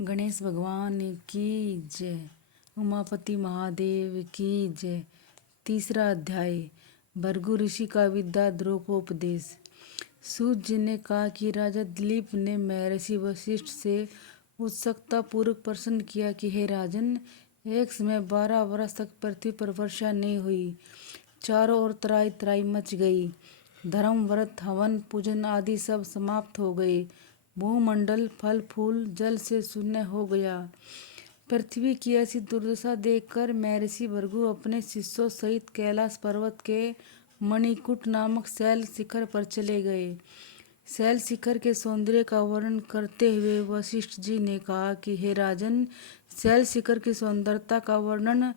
गणेश भगवान की जय। उमापति महादेव की जय। तीसरा अध्याय। भृगु ऋषि का विद्या द्रोपोपदेश। सूत जी ने कहा कि राजा दिलीप ने महर्षि वशिष्ठ से उत्सुकता पूर्वक प्रश्न किया कि हे राजन, एक समय 12 वर्ष तक पृथ्वी पर वर्षा नहीं हुई। चारों ओर तराई तराई मच गई। धर्म व्रत हवन पूजन आदि सब समाप्त हो गए। भूमंडल फल फूल जल से शून्य हो गया। पृथ्वी की ऐसी दुर्दशा देखकर महर्षि भृगु अपने शिष्यों सहित कैलाश पर्वत के मणिकूट नामक शैल शिखर पर चले गए। शैल शिखर के सौंदर्य का वर्णन करते हुए वशिष्ठ जी ने कहा कि हे राजन, शैल शिखर की सुंदरता का वर्णन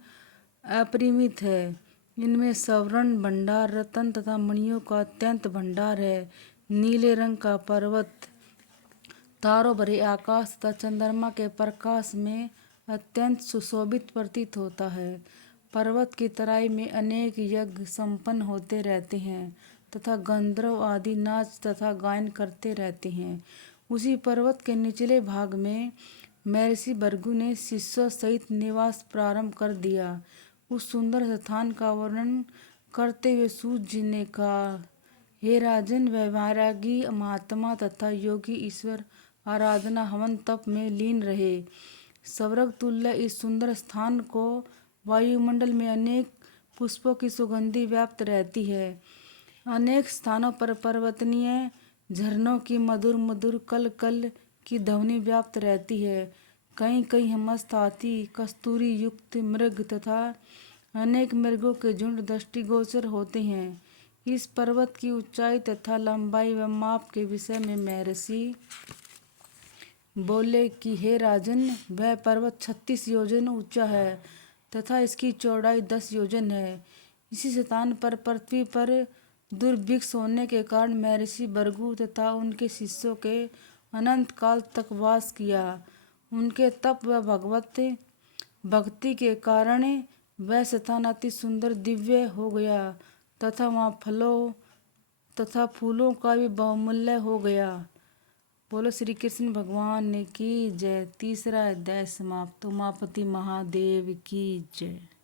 अपरिमित है। इनमें स्वर्ण भंडार, रत्न तथा मणियों का अत्यंत भंडार है। नीले रंग का पर्वत, तारों भरे आकाश तथा चंद्रमा के प्रकाश में अत्यंत सुशोभित प्रतीत होता है। पर्वत की तराई में अनेक यज्ञ संपन्न होते रहते हैं तथा गंधर्व आदि नाच तथा गायन करते रहते हैं। उसी पर्वत के निचले भाग में महर्षि भृगु ने शिष्यों सहित निवास प्रारंभ कर दिया। उस सुंदर स्थान का वर्णन करते हुए सूत जी ने कहा, हे राजन, वैरागी महात्मा तथा योगी ईश्वर आराधना हवन तप में लीन रहे। स्वर्ग तुल्य इस सुंदर स्थान को वायुमंडल में अनेक पुष्पों की सुगंधि व्याप्त रहती है। अनेक स्थानों पर पर्वतनीय झरनों की मधुर मधुर कल कल की ध्वनि व्याप्त रहती है। कहीं कहीं मस्त हाथी, कस्तूरी युक्त मृग तथा अनेक मृगों के झुंड दृष्टिगोचर होते हैं। इस पर्वत की ऊंचाई तथा लंबाई व माप के विषय में महर्षि बोले कि हे राजन, वह पर्वत 36 योजन ऊंचा है तथा इसकी चौड़ाई 10 योजन है। इसी स्थान पर पृथ्वी पर दुर्भिक्ष होने के कारण महर्षि भृगु तथा उनके शिष्यों के अनंत काल तक वास किया। उनके तप व भगवत भक्ति के कारण वह स्थान अति सुंदर दिव्य हो गया तथा वहाँ फलों तथा फूलों का भी बहुमूल्य हो गया। बोलो श्री कृष्ण भगवान की जय। तीसरा अध्याय समाप्त। उमापति महादेव की जय।